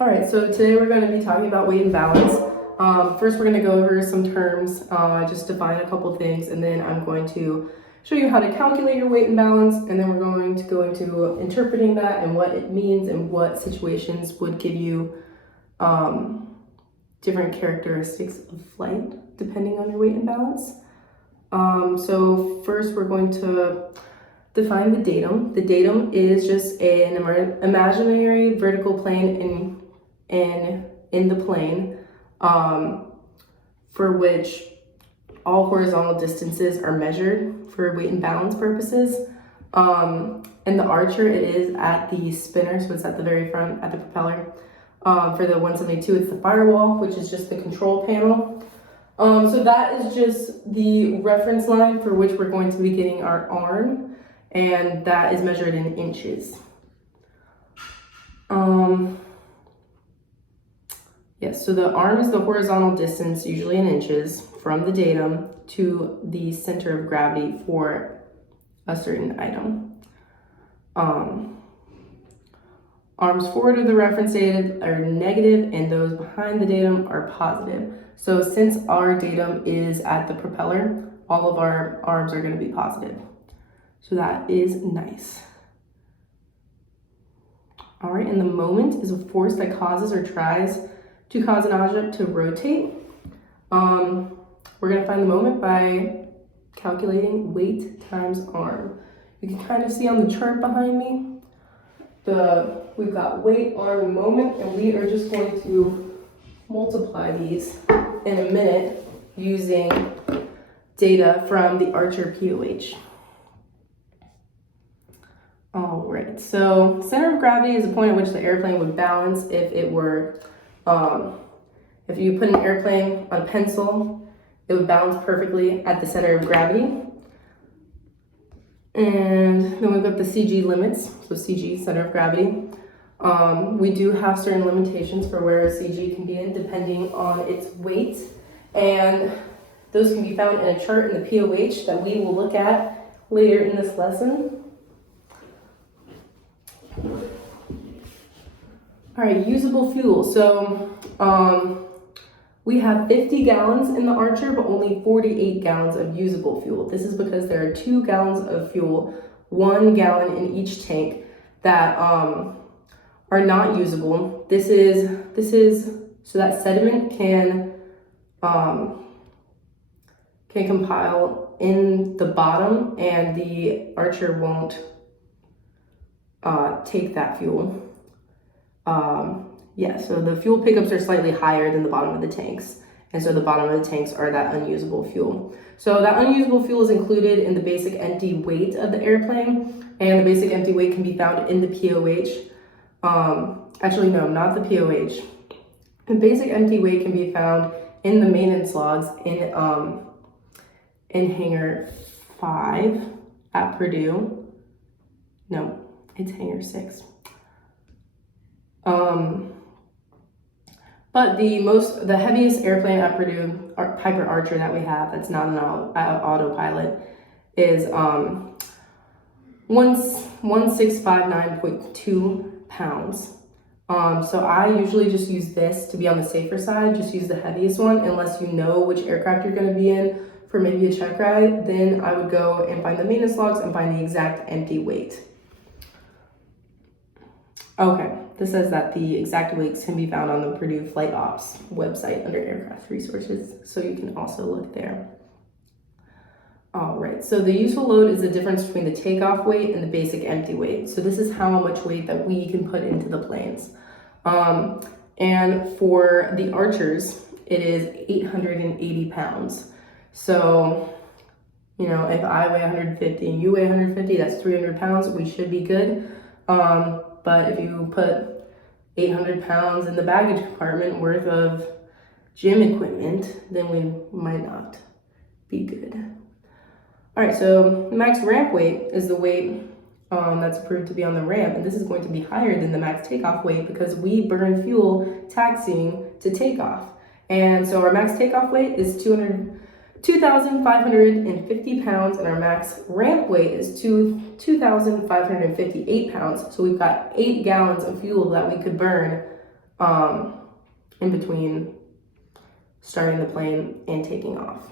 All right, so today we're going to be talking about weight and balance. First, we're going to go over some terms, just define a couple things, and then I'm going to show you how to calculate your weight and balance, and then we're going to go into interpreting that and what it means and what situations would give you different characteristics of flight depending on your weight and balance. So first, we're going to define the datum. The datum is just an imaginary vertical plane in the plane for which all horizontal distances are measured for weight and balance purposes. And the archer, it is at the spinner, so it's at the very front, at the propeller. For the 172, it's the firewall, which is just the control panel. So that is just the reference line for which we're going to be getting our arm, and that is measured in inches. Yes, so the arm is the horizontal distance, usually in inches, from the datum to the center of gravity for a certain item. Arms forward of the reference datum are negative, and those behind the datum are positive. So since our datum is at the propeller, all of our arms are going to be positive. So that is nice. All right, and the moment is a force that causes or tries to cause an object to rotate. We're going to find the moment by calculating weight times arm. You can kind of see on the chart behind me, we've got weight, arm, and moment, and we are just going to multiply these in a minute using data from the Archer POH. All right, so center of gravity is a point at which the airplane would balance if it were, if you put an airplane on a pencil, it would balance perfectly at the center of gravity. And then we've got the CG limits, so CG, center of gravity. We do have certain limitations for where a CG can be in depending on its weight, and those can be found in a chart in the POH that we will look at later in this lesson. All right, usable fuel. So we have 50 gallons in the Archer, but only 48 gallons of usable fuel. This is because there are 2 gallons of fuel, 1 gallon in each tank, that are not usable. This is so that sediment can compile in the bottom, and the Archer won't take that fuel. So the fuel pickups are slightly higher than the bottom of the tanks. And so the bottom of the tanks are that unusable fuel. So that unusable fuel is included in the basic empty weight of the airplane. And the basic empty weight can be found in the POH. Actually, no, not the POH. The basic empty weight can be found in the maintenance logs in Hangar 5 at Purdue. No, it's Hangar 6. But the heaviest airplane at Purdue, Piper Archer that we have, that's not an autopilot, is 1659.2 pounds. So I usually just use this to be on the safer side, just use the heaviest one, unless you know which aircraft you're going to be in for maybe a check ride. Then I would go and find the maintenance logs and find the exact empty weight. Okay, this says that the exact weights can be found on the Purdue Flight Ops website under aircraft resources, so you can also look there. All right, so the useful load is the difference between the takeoff weight and the basic empty weight. So this is how much weight that we can put into the planes. And for the Archers, it is 880 pounds. So, if I weigh 150 and you weigh 150, that's 300 pounds. We should be good. But if you put 800 pounds in the baggage compartment worth of gym equipment, then we might not be good. All right, so max ramp weight is the weight that's approved to be on the ramp, and this is going to be higher than the max takeoff weight because we burn fuel taxiing to take off. And so our max takeoff weight is 2,550 pounds, and our max ramp weight is 2,558 pounds. So we've got 8 gallons of fuel that we could burn in between starting the plane and taking off.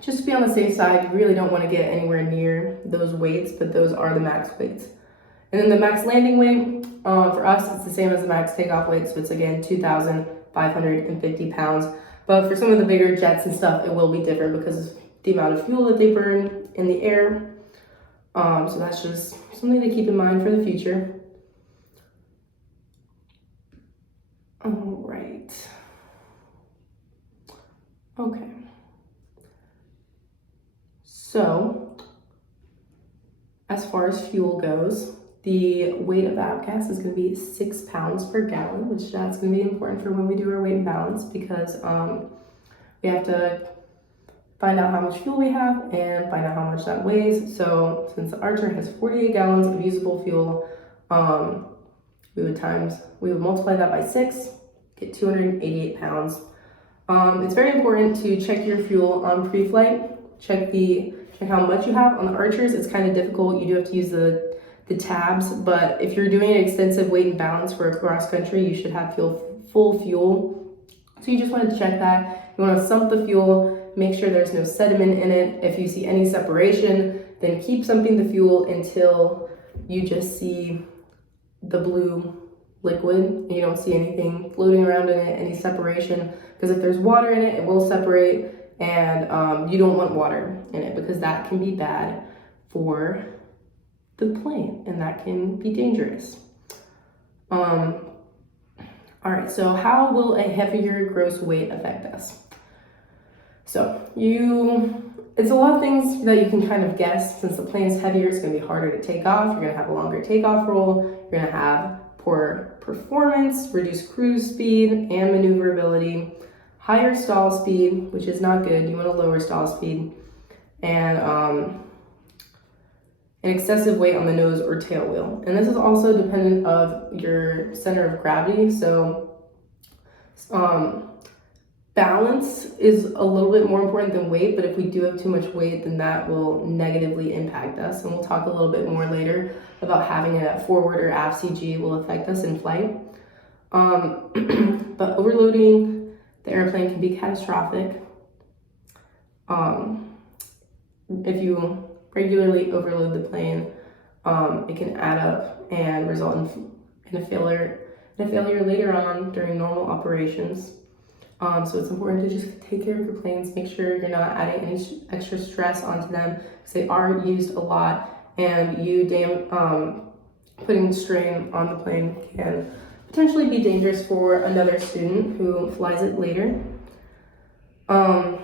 Just to be on the safe side, you really don't want to get anywhere near those weights, but those are the max weights. And then the max landing weight, for us, it's the same as the max takeoff weight. So it's again, 2,550 pounds. But for some of the bigger jets and stuff, it will be different because of the amount of fuel that they burn in the air. So that's just something to keep in mind for the future. All right. Okay. So, as far as fuel goes, the weight of the avgas is going to be 6 pounds per gallon, which that's going to be important for when we do our weight and balance, because we have to find out how much fuel we have and find out how much that weighs. So since the Archer has 48 gallons of usable fuel, we would multiply that by 6, get 288 pounds. It's very important to check your fuel on pre-flight. Check how much you have. On the Archers, it's kind of difficult. You do have to use the tabs, but if you're doing an extensive weight and balance for a cross country, you should have full fuel. So you just want to check that. You want to sump the fuel, make sure there's no sediment in it. If you see any separation, then keep sumping the fuel until you just see the blue liquid and you don't see anything floating around in it, any separation, because if there's water in it, it will separate, and you don't want water in it because that can be bad for the plane and that can be dangerous. All right, so how will a heavier gross weight affect us? So it's a lot of things that you can kind of guess. Since the plane is heavier, it's going to be harder to take off. You're going to have a longer takeoff roll. You're going to have poor performance, reduced cruise speed and maneuverability, higher stall speed, which is not good. You want a lower stall speed, and an excessive weight on the nose or tail wheel. And this is also dependent of your center of gravity. So balance is a little bit more important than weight, but if we do have too much weight, then that will negatively impact us. And we'll talk a little bit more later about having a forward or aft CG will affect us in flight. But overloading the airplane can be catastrophic. If you regularly overload the plane, it can add up and result in a failure later on during normal operations. So it's important to just take care of your planes, make sure you're not adding any extra stress onto them because they are used a lot, and putting strain on the plane can potentially be dangerous for another student who flies it later. All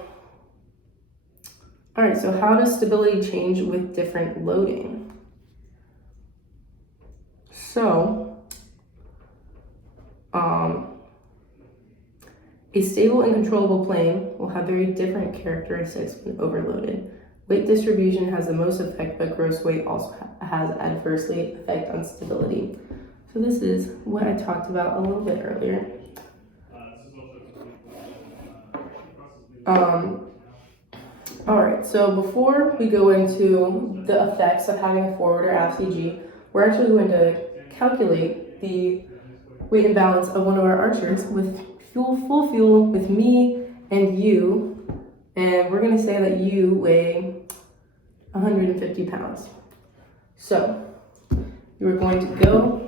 right, so how does stability change with different loading? So, a stable and controllable plane will have very different characteristics when overloaded. Weight distribution has the most effect, but gross weight also has adversely effect on stability. So this is what I talked about a little bit earlier. All right, so before we go into the effects of having a forward or aft CG, we're actually going to calculate the weight and balance of one of our Archers with full fuel with me and you, and we're going to say that you weigh 150 pounds. So you are going to go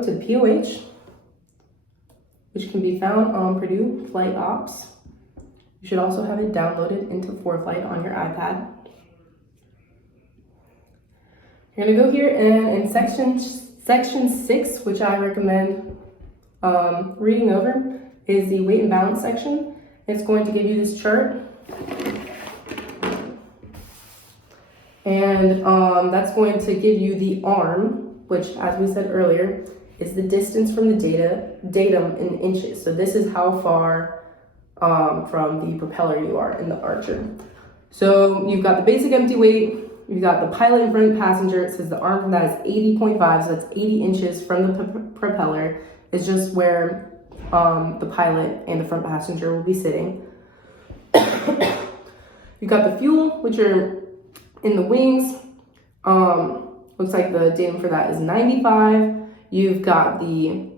to POH, which can be found on Purdue Flight Ops. You should also have it downloaded into ForeFlight on your iPad. You're gonna go here and in section 6, which I recommend reading over, is the weight and balance section. It's going to give you this chart. And that's going to give you the arm, which, as we said earlier, is the distance from the datum in inches. So this is how far from the propeller you are in the Archer. So you've got the basic empty weight, you've got the pilot and front passenger. It says the arm from that is 80.5, so that's 80 inches from the propeller. It's just where the pilot and the front passenger will be sitting. You've got the fuel, which are In the wings, looks like the datum for that is 95. You've got the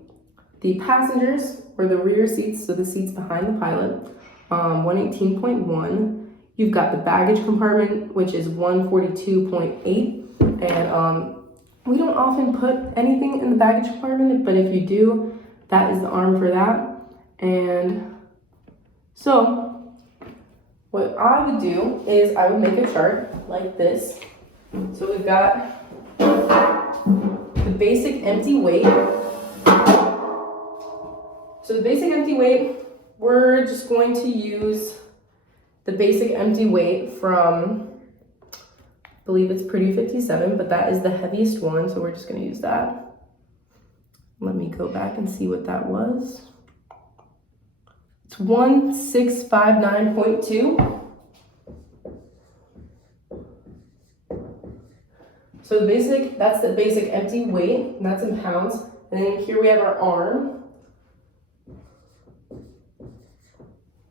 passengers, or the rear seats, so the seats behind the pilot, 118.1. You've got the baggage compartment, which is 142.8. And we don't often put anything in the baggage compartment, but if you do, that is the arm for that. And so what I would do is I would make a chart like this. So we've got the basic empty weight. So the basic empty weight, we're just going to use the basic empty weight from, I believe it's Purdue 57, but that is the heaviest one, so we're just going to use that. Let me go back and see what that was. It's 1659.2. So that's the basic empty weight, and that's in pounds. And then here we have our arm.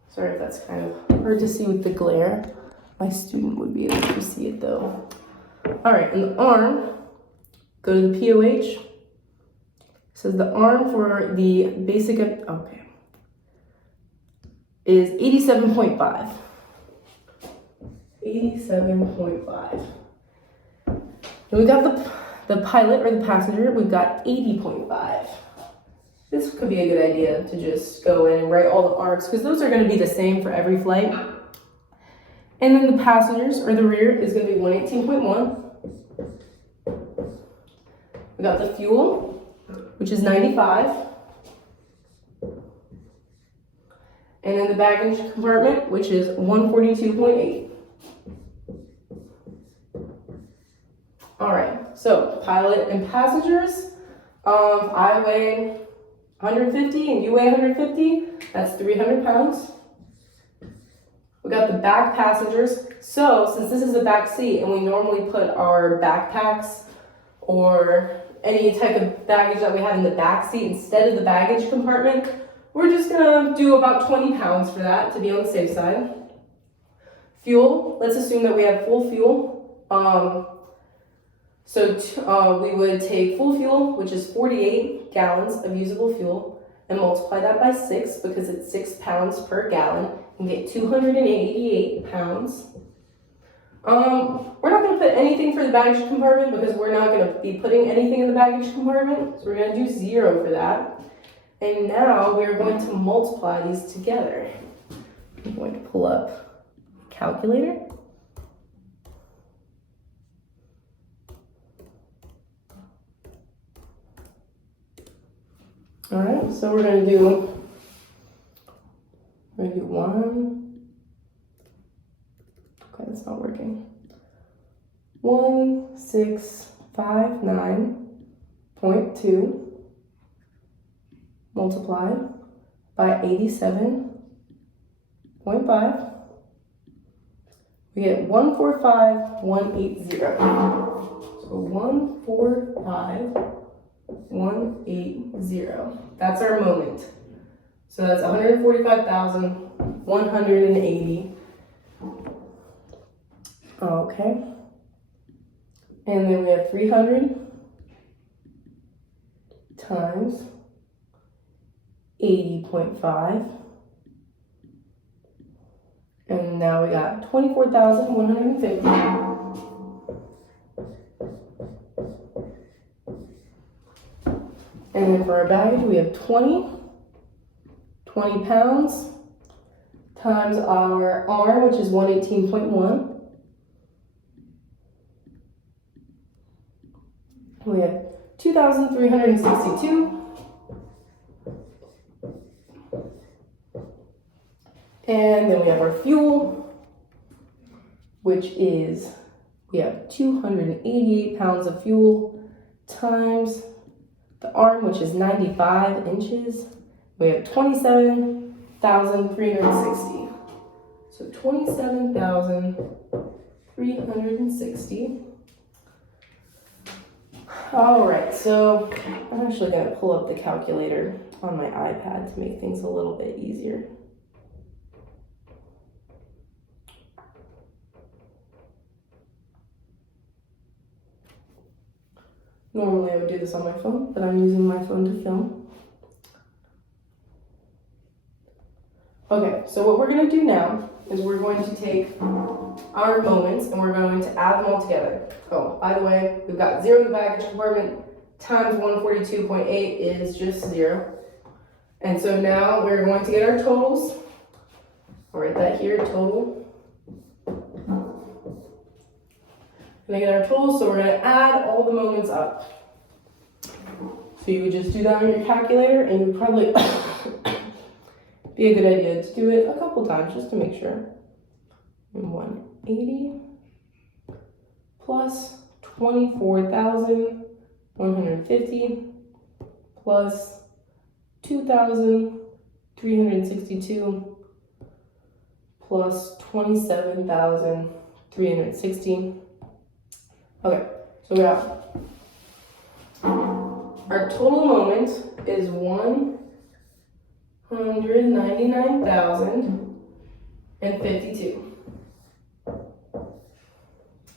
Sorry if that's kind of hard to see with the glare. My student would be able to see it though. All right, and the arm, go to the POH. It says the arm for the basic, is 87.5. 87.5. And we got the pilot or the passenger, we've got 80.5. This could be a good idea to just go in and write all the arcs, because those are going to be the same for every flight. And then the passengers or the rear is going to be 118.1. We got the fuel, which is 95. And then the baggage compartment, which is 142.8. All right, so pilot and passengers, I weigh 150 and you weigh 150, that's 300 pounds. We got the back passengers. So since this is a back seat and we normally put our backpacks or any type of baggage that we have in the back seat instead of the baggage compartment, we're just gonna do about 20 pounds for that to be on the safe side. Fuel, let's assume that we have full fuel. We would take full fuel, which is 48 gallons of usable fuel, and multiply that by 6 because it's 6 pounds per gallon, and get 288 pounds. We're not going to put anything for the baggage compartment because we're not going to be putting anything in the baggage compartment, so we're going to do 0 for that. And now we're going to multiply these together. I'm going to pull up a calculator. All right, so we're going to do 1. Okay, that's not working. 1659.2 multiplied by 87.5. We get 145,180. So 145,180. That's our moment. So that's 145,180. Okay. And then we have 300 times 80.5. And now we got 24,150. And then for our baggage, we have 20 pounds times our arm, which is 118.1. We have 2,362. And then we have our fuel, which is, we have 288 pounds of fuel times the arm, which is 95 inches. We have 27,360. So 27,360. All right, so I'm actually gonna pull up the calculator on my iPad to make things a little bit easier. Normally I would do this on my phone, but I'm using my phone to film. Okay, so what we're going to do now is we're going to take our moments and we're going to add them all together. Oh, by the way, we've got 0 in the baggage compartment times 142.8 is just 0. And so now we're going to get our totals. I'll write that here, total. Gonna get our totals, so we're gonna add all the moments up. So you would just do that on your calculator, and you would probably be a good idea to do it a couple times just to make sure. 180 plus 24,150 plus 2,362 plus 27,360. Okay, so we got our total moment is 199,052.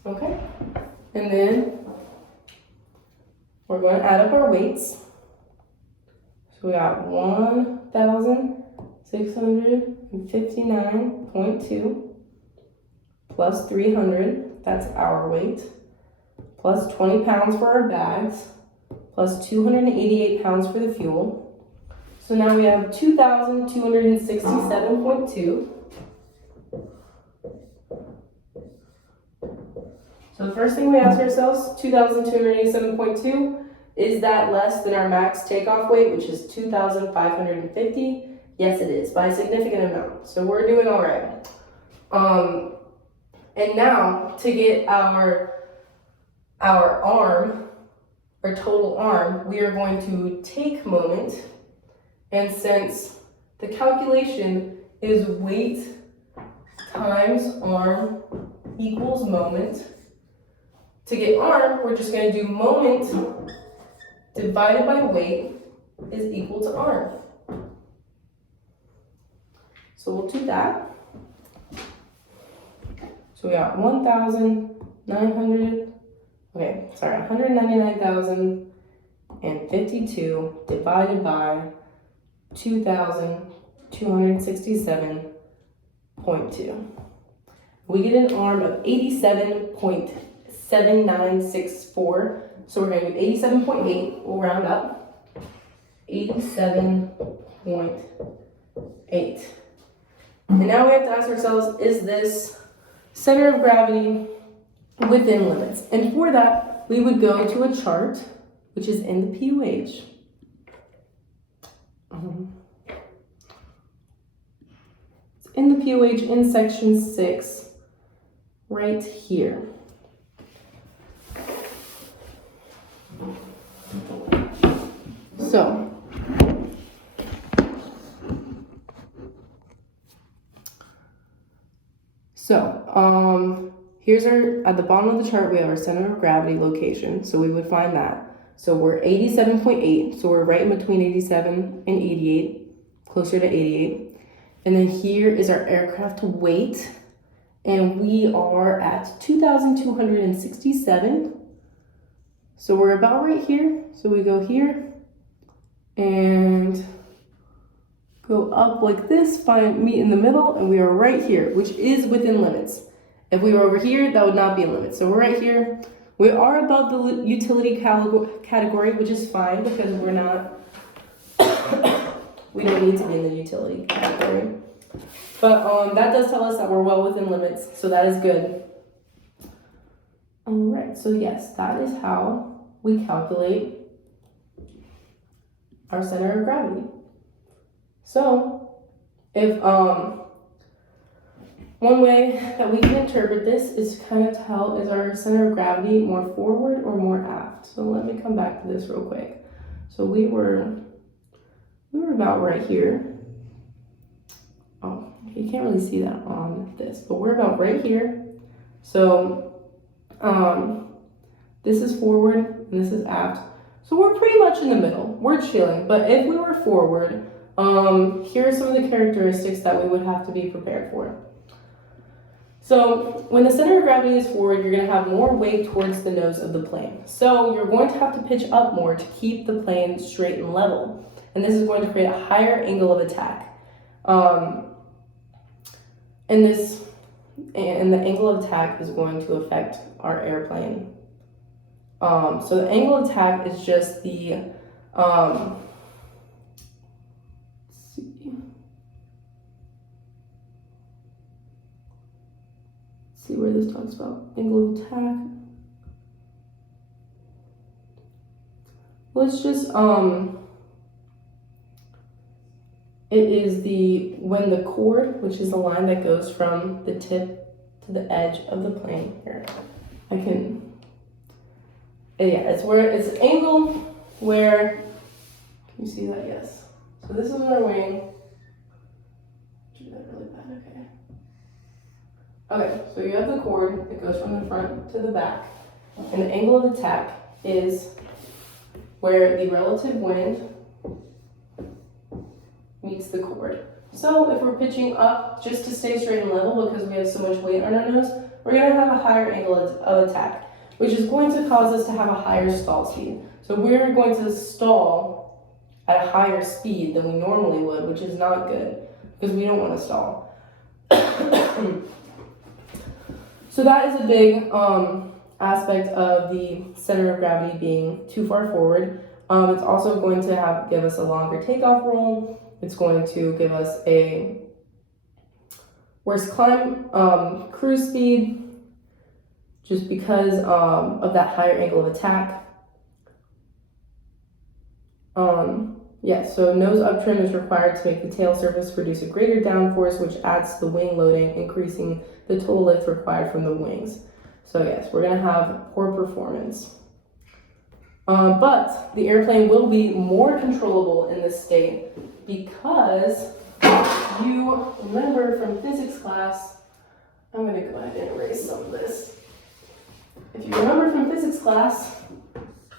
Okay, and then we're going to add up our weights. So we got 1,659.2 plus 300, that's our weight, plus 20 pounds for our bags, plus 288 pounds for the fuel. So now we have 2,267.2. So the first thing we ask ourselves, 2,287.2, is that less than our max takeoff weight, which is 2,550? Yes, it is, by a significant amount. So we're doing all right. And now to get our arm, our total arm, we are going to take moment, and since the calculation is weight times arm equals moment, to get arm, we're just going to do moment divided by weight is equal to arm. So we'll do that. So we got 199,052 divided by 2,267.2. We get an arm of 87.7964. So we're going to do 87.8. We'll round up. 87.8. And now we have to ask ourselves, is this center of gravity within limits? And for that, we would go to a chart, which is in the PUH. It's in the PUH in section 6, right here. So here's our, at the bottom of the chart, we have our center of gravity location. So we would find that. So we're 87.8. So we're right in between 87 and 88, closer to 88. And then here is our aircraft weight. And we are at 2,267. So we're about right here. So we go here and go up like this, meet in the middle, and we are right here, which is within limits. If we were over here, that would not be in limits. So we're right here. We are above the utility category, which is fine because we're not, we don't need to be in the utility category. But that does tell us that we're well within limits, so that is good. All right, so yes, that is how we calculate our center of gravity. So if one way that we can interpret this is to kind of tell, is our center of gravity more forward or more aft? So let me come back to this real quick. So we were about right here. Oh, you can't really see that on this, but we're about right here. So this is forward and this is aft. So we're pretty much in the middle. We're chilling. But if we were forward, here are some of the characteristics that we would have to be prepared for. So when the center of gravity is forward, you're going to have more weight towards the nose of the plane. So you're going to have to pitch up more to keep the plane straight and level. And this is going to create a higher angle of attack. And the angle of attack is going to affect our airplane. So the angle of attack is just the see where this talks about angle of attack. Well, it's just it is when the chord, which is the line that goes from the tip to the edge of the plane. Here, it's where it's an angle where, can you see that? Yes. So this is our wing. Do that really bad, okay. Okay, so you have the chord that goes from the front to the back, and the angle of attack is where the relative wind meets the chord. So if we're pitching up just to stay straight and level because we have so much weight on our nose, we're going to have a higher angle of attack, which is going to cause us to have a higher stall speed. So we're going to stall at a higher speed than we normally would, which is not good because we don't want to stall. So that is a big aspect of the center of gravity being too far forward. It's also going to give us a longer takeoff roll. It's going to give us a worse cruise speed just because of that higher angle of attack. So nose up trim is required to make the tail surface produce a greater downforce, which adds to the wing loading, increasing the total lift required from the wings. So yes, we're going to have poor performance. But the airplane will be more controllable in this state because you remember from physics class, I'm going to go ahead and erase some of this. If you remember from physics class,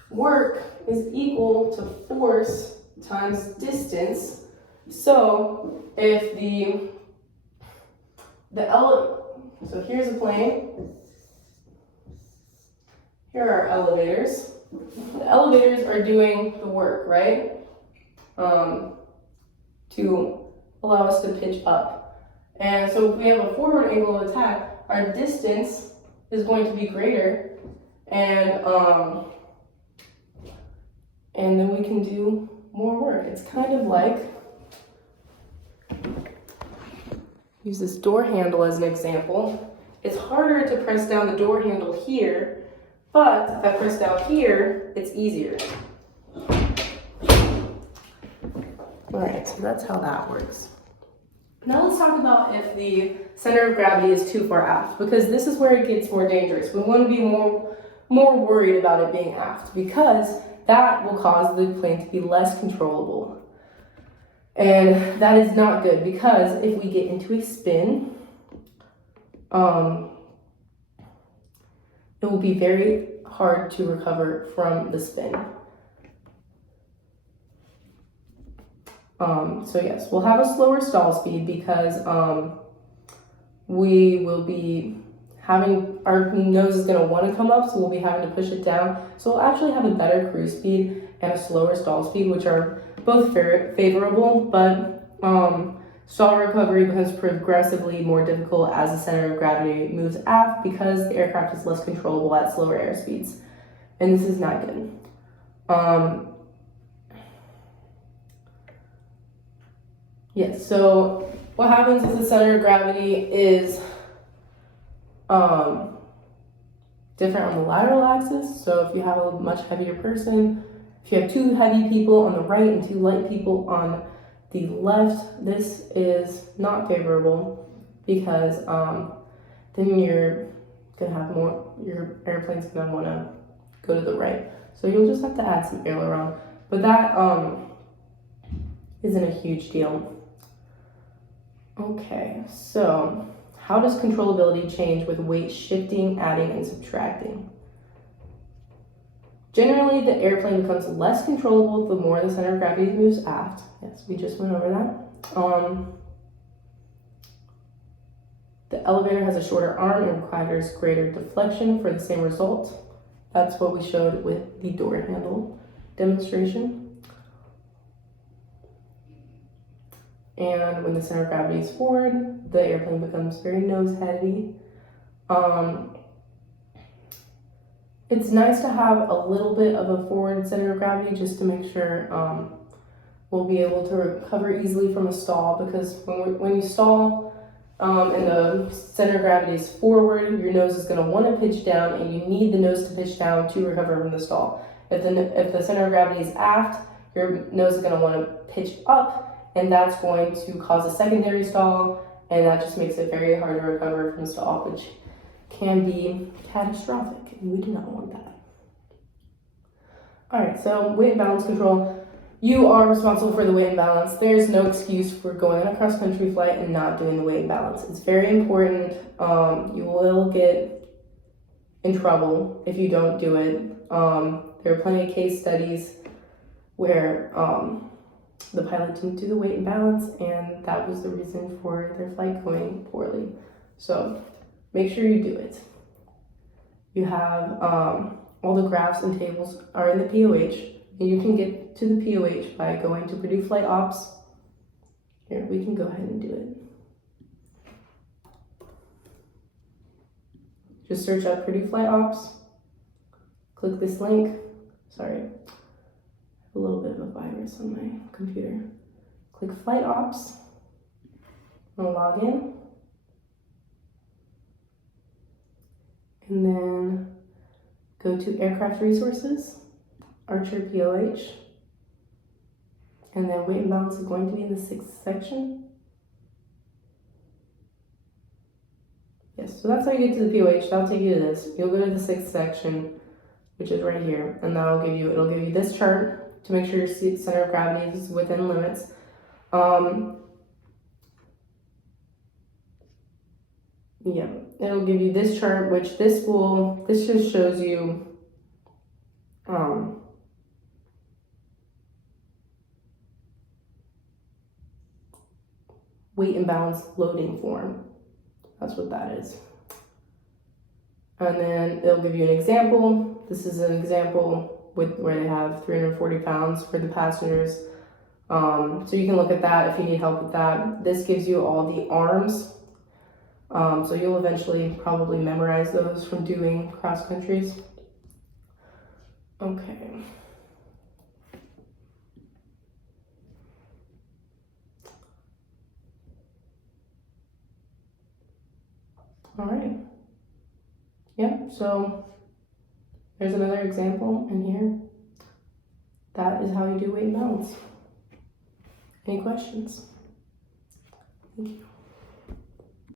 work is equal to force times distance. So if so here's a plane, here are elevators. The elevators are doing the work, right? To allow us to pitch up. And so if we have a forward angle of attack, our distance is going to be greater, and then we can do more work. It's kind of like, use this door handle as an example. It's harder to press down the door handle here, but if I press down here, it's easier. All right, so that's how that works. Now let's talk about if the center of gravity is too far aft, because this is where it gets more dangerous. We want to be more worried about it being aft, because that will cause the plane to be less controllable. And that is not good, because if we get into a spin, it will be very hard to recover from the spin. So yes, we'll have a slower stall speed because we will be having, our nose is going to want to come up, so we'll be having to push it down. So we'll actually have a better cruise speed and a slower stall speed, which are both favorable, but stall recovery becomes progressively more difficult as the center of gravity moves aft because the aircraft is less controllable at slower airspeeds. And this is not good. Yes, so what happens with the center of gravity is different on the lateral axis. So if you have a much heavier person, if you have two heavy people on the right and two light people on the left, this is not favorable because then you're gonna have your airplane's gonna wanna go to the right. So you'll just have to add some aileron, but that isn't a huge deal. Okay, so how does controllability change with weight shifting, adding, and subtracting? Generally, the airplane becomes less controllable the more the center of gravity moves aft. Yes, we just went over that. The elevator has a shorter arm and requires greater deflection for the same result. That's what we showed with the door handle demonstration. And when the center of gravity is forward, the airplane becomes very nose heavy. It's nice to have a little bit of a forward center of gravity just to make sure we'll be able to recover easily from a stall, because when you stall and the center of gravity is forward, your nose is going to want to pitch down, and you need the nose to pitch down to recover from the stall. If the center of gravity is aft, your nose is going to want to pitch up, and that's going to cause a secondary stall, and that just makes it very hard to recover from a stall, which can be catastrophic, and we do not want that. All right, so weight and balance control. You are responsible for the weight and balance. There's no excuse for going on a cross-country flight and not doing the weight and balance. It's very important. You will get in trouble if you don't do it. There are plenty of case studies where the pilot didn't do the weight and balance, and that was the reason for their flight going poorly. So make sure you do it. You have all the graphs and tables are in the POH. And you can get to the POH by going to Purdue Flight Ops. Here, we can go ahead and do it. Just search up Purdue Flight Ops. Click this link. Sorry, I have a little bit of a virus on my computer. Click Flight Ops. I'm gonna log in. And then go to Aircraft Resources. Archer POH, and then weight and balance is going to be in the 6th section. Yes, so that's how you get to the POH. That'll take you to this. You'll go to the 6th section, which is right here, and it'll give you this chart to make sure your center of gravity is within limits. Yeah, it'll give you this chart, which this just shows you weight and balance loading form. That's what that is. And then it'll give you an example. This is an example where they have 340 pounds for the passengers. So you can look at that if you need help with that. This gives you all the arms. So you'll eventually probably memorize those from doing cross countries. Okay. All right. Yeah, so there's another example in here. That is how you do weight and balance. Any questions? Thank you.